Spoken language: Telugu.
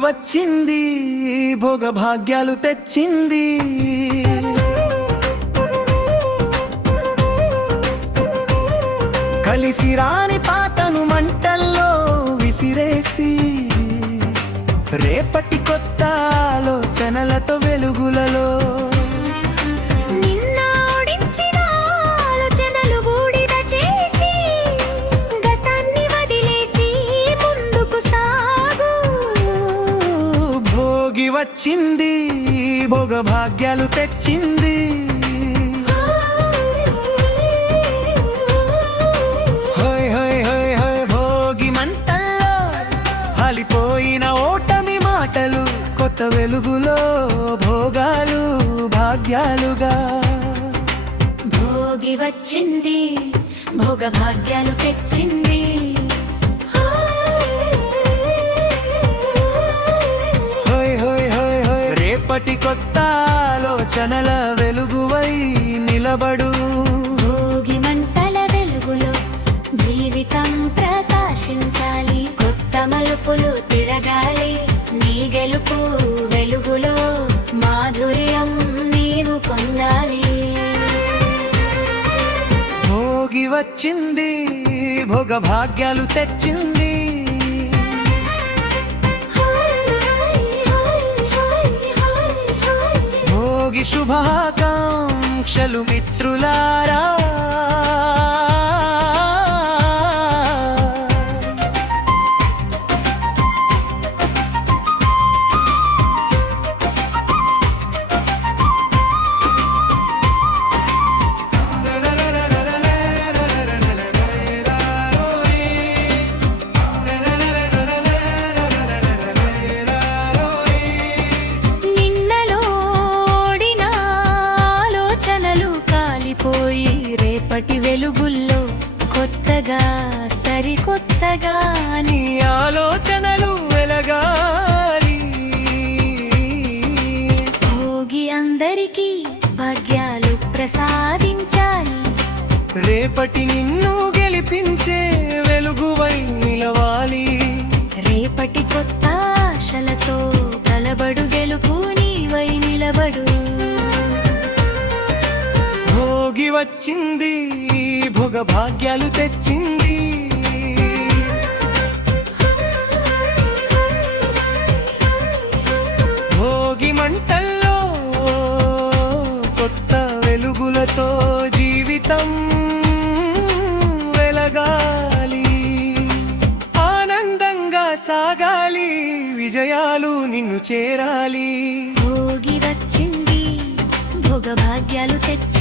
వచ్చింది భోగభాగ్యాలు తెచ్చింది కలిసి రాని పాతను మంటల్లో విసిరేసి రేపటి కొత్త ఆలోచనలతో వెలుగులలో వచ్చింది భోగభాగ్యాలు తెచ్చింది హోయ్ హోయ్ హోయ్ హోయ్ భోగి మంటల్లో అలిపోయిన ఓటమి మాటలు కొత్త వెలుగులో భోగాలు భాగ్యాలుగా భోగి వచ్చింది భోగభాగ్యాలు తెచ్చింది రేపటి కొత్త ఆలోచనల వెలుగువై నిలబడు భోగి మంటల వెలుగులో జీవితం ప్రకాశించాలి కొత్త మలుపులు తిరగాలి నీ గెలుపు వెలుగులో మాధుర్యం నీవు పొందాలి భోగి వచ్చింది భోగభాగ్యాలు తెచ్చింది భోగి శుభాకాంక్షలు మిత్రులారా రేపటి వెలుగుల్లో కొత్తగా సరికొత్తగా నీ ఆలోచనలు వెలగాలి భోగి అందరికీ భాగ్యాలు ప్రసాదించాలి రేపటి నిన్ను గెలిపించే వెలుగువై నిలవాలి రేపటి కొత్త ఆశలతో కలబడు గెలుపు నీవై నిలబడు భోగి వచ్చింది భోగభాగ్యాలు తెచ్చింది భోగి మంటల్లో కొత్త వెలుగులతో జీవితం వెలగాలి ఆనందంగా సాగాలి విజయాలు నిన్ను చేరాలి భోగి వచ్చింది భోగభాగ్యాలు తెచ్చి